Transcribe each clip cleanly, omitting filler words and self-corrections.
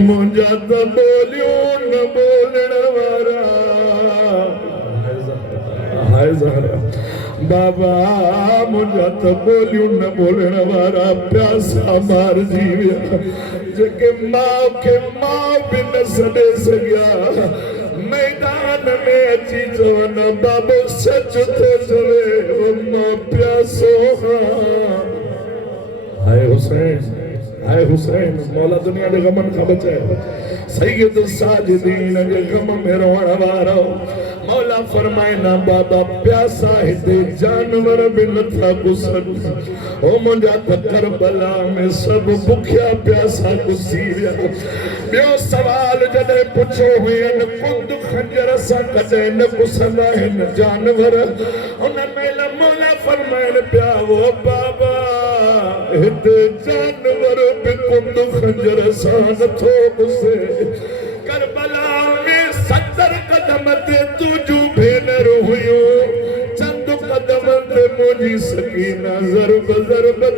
मुझा तो बोलियो न बोलण वारा हाय ज़हरा बाबा मुझा तो बोलियो न बोलण वारा प्यासा मार जीविया जेके मां के मां भी न सॾे सघिया मैदान में अची चवन बाबो सच तो चवे मां प्यासो हाय हुसैन मौला दुनिया के गमन का बचाए सैयद साजिदीन के गम में रोण वारो मौला फरमाए ना बाबा प्यासा हिते जानवर भी नथा गुसन ओ मुंजा त करबला में सब भुखिया प्यासा गुसी विया बियो सवाल जदे पुछो हुयन कुंद खंजर सा कदे न गुसंदा हिन जानवर उन मेल मौला फरमाए पिया वो बाबा हिते जानवर भी कुंद खंजर सा नथो गुसे करबला में 70 कदम ते तुझू भेनर हुयो चंद कदम ते मुझी सकीना ज़रब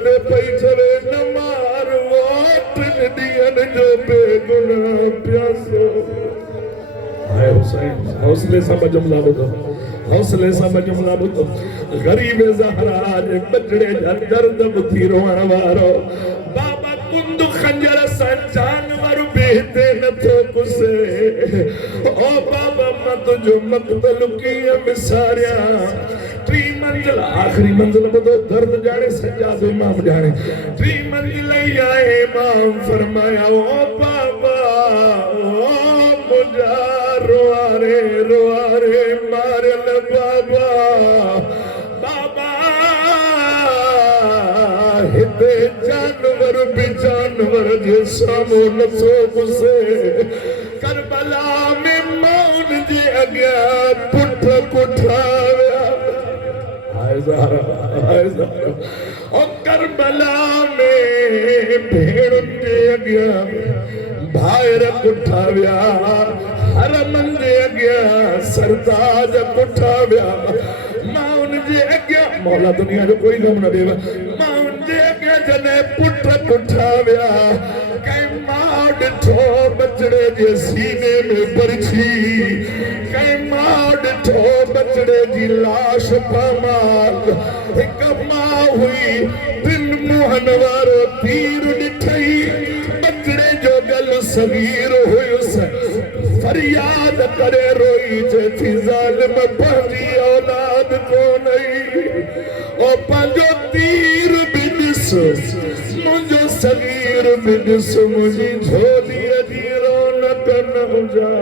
ते पई चवे न मार वोट दियन जो बेगुनाह प्यासो हाय हुसैन हौसले से जुमला ॿुधो हौसले से जुमला ॿुधो गरीब ज़हरा जे बचड़े जा दर्द ॿुधी रोअण वारो बाबा कुंद खंजर सां जानवर बेहते नथो गुसे ओ बाबा मत जो मक़तल कीअं विसारिया टी मंजिल आखिरी मंजिल ॿुधो दर्द जाने सजाद इमाम जाने टी मंजिल आए इमाम फरमाया ओ बाबा ओ मुझा रोआरे मारल बाबा बाबा हिते जानवर भी जानवर जे सामो नथो गुसे करबला में मौन जे अॻियां पुठ कुठाविया हाय ज़हरा ओ करबला में भेड़ुनि जे अॻियां भाइर कुठाविया हरमन जे अॻियां सरताज कुठाविया माउन जे अॻियां मौला दुनिया जो कोई गम न ॾेव माउन जे अॻियां जॾहिं पुट कुठाविया कंहिं माउ ॾिठो बचड़े जे सीने में बरछी कंहिं माउ ॾिठो बचड़े जी लाश पामाल हिकु माउ हुई टिन मुंहनि वारो तीर ॾिठई बचड़े जो गल सगीर हुयुसि फरियाद करे रोई थी ज़ालिम पंहिंजी औलाद कोन्हई ओ पंहिंजो तीर बि ॾिस मुंहिंजो सगीर बि ॾिस मुंहिंजी झोलीअ जी रौनक न हुजां